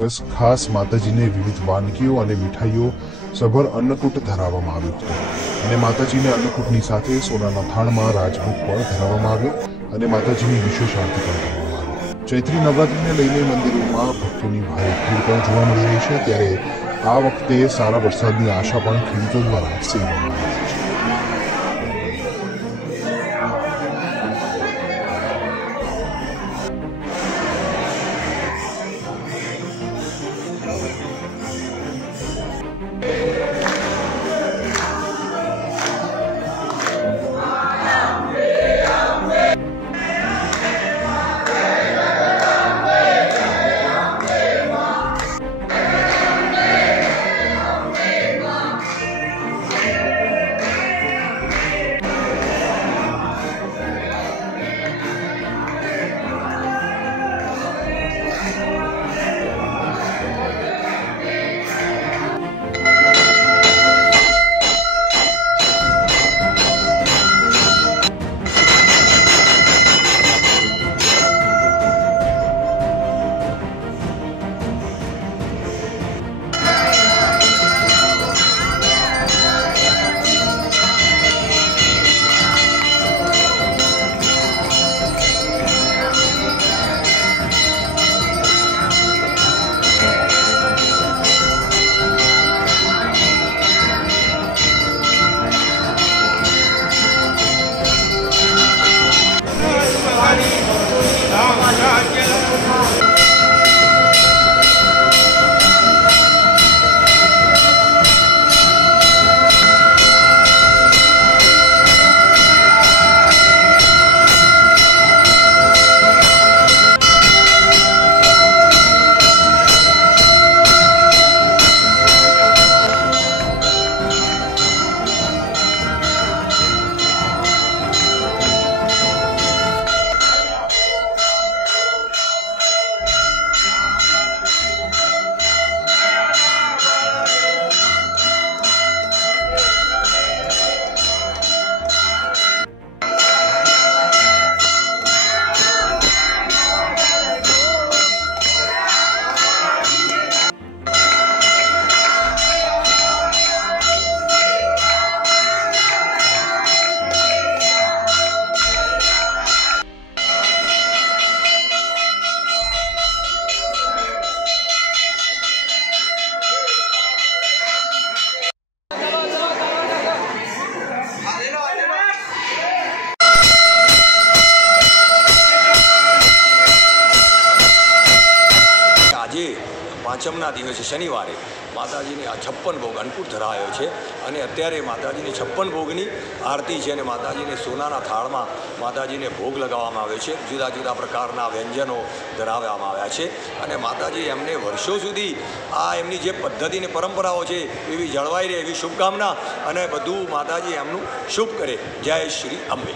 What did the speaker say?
बस खास माताजीने विविध वानगीओ અને મીઠાઈઓ સભર અન્નકૂટ ધરાવવામાં આવ્યું હતું અને માતાજીને અન્નકૂટની સાથે સોનાના થાળમાં રાજભોગ પણ ધરાવવામાં આવ્યો અને માતાજીની વિશેષ આરતી પણ કરવામાં આવી। ચૈત્રી નવરાત્રિને લઈને મંદિરોમાં ભક્તોની ભારે ભીડ પણ જોવા મળી રહી છે, ત્યારે આ વખતે સારા વરસાદની આશા પણ ખેડૂતો દ્વારા સેવવામાં આવી છે। પાંચમના દિવસે શનિવારે માતાજીને આ 56 ભોગ અન્નકૂટ ધરાયો છે અને અત્યારે માતાજીની 56 ભોગની આરતી છે અને માતાજીને સોનાના થાળમાં માતાજીને ભોગ લગાવવામાં આવે છે। જુદા જુદા પ્રકારના વ્યંજનો ધરાવવામાં આવ્યા છે અને માતાજી એમને વર્ષો સુધી આ એમની જે પદ્ધતિની પરંપરાઓ છે એવી જળવાઈ રહે એવી શુભકામના અને બધું માતાજી એમનું શુભ કરે। જય શ્રી અંબે।